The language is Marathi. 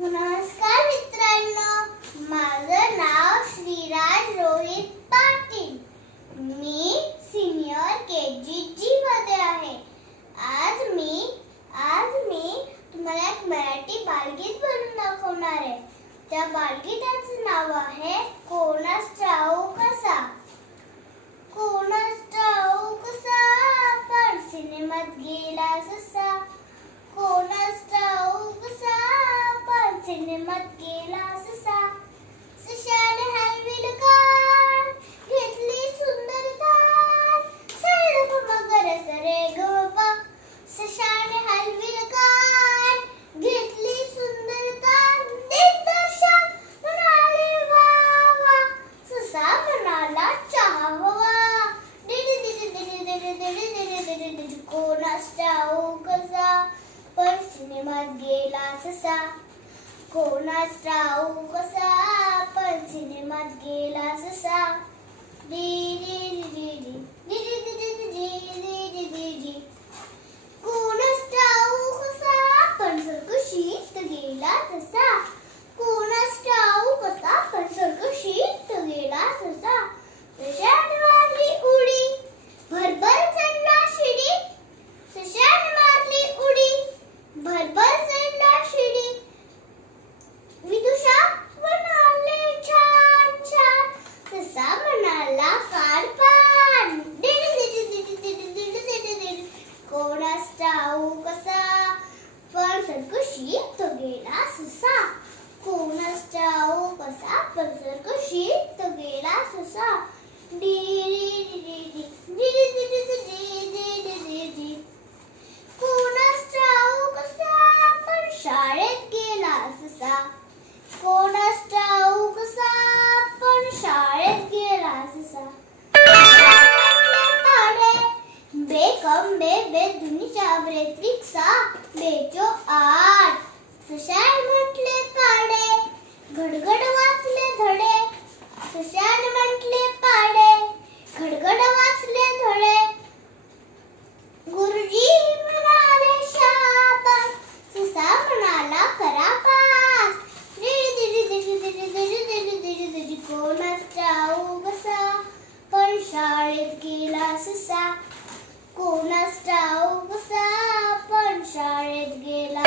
नमस्कार मित्रांनो, माझं नाव श्रीराज रोहित पाटील. मी सिनियर KG मध्ये आहे. आज मी तुम्हाला एक मराठी बालगीत बनवून दाखवणार आहे. त्या बालगीताचं नाव आहे कोणास ठाऊक कसा. कोणास ठाऊक कसा पण सिनेमात गेला ससा. कोणास ठाऊक कसा पण सिनेमात गेला ससा. सशाने हलविल कान, घेतली सुंदर तान, सरळ मगर सरे गमपा. सशाने हलविल कान, घेतली सुंदर तान, दिग्दर्शक म्हणाले वा वा. ससा म्हणाला चहा हवा. कोणास ठाऊक कसा पण सिनेमात गेला ससा. कोणास ठाऊक कसा पण सिनेमात गेला ससा. कोणास ठाऊक कसा पण सर्कशीत गेला ससा. कोणास ठाऊक कसा पण सर्कशीत गेला ससा. सशाने मारली उडी, भरभर चढला शिडी. सशाने मारली उडी, भरभर चढला शिडी. विदुषा म्हणाले छान छान, ससा म्हणाला कान पान. कोणास ठाऊक कसा पण सर्कशीत गेला ससा. कोणास ठाऊक कसा पण सर्कशीत गेला ससा. कोणास ठाऊक कसा पण शाळेत गेला ससा. कोणास ठाऊक कसा पण शाळेत गेला ससा. बेकम बे बे दुनी चाबरे त्रिक्सा बेचो आठ. सशाने म्हटले पाडे, घडघड वाचले धडे. सशाने म्हटले पाडे, घडघड वाचले धडे. गुरुजी म्हणाले शाबास, ससा म्हणाला करा पास. कोणास ठाऊक कसा पण शाळेत गेला ससा. कोणास ठाऊक कसा पण शाळेत गेला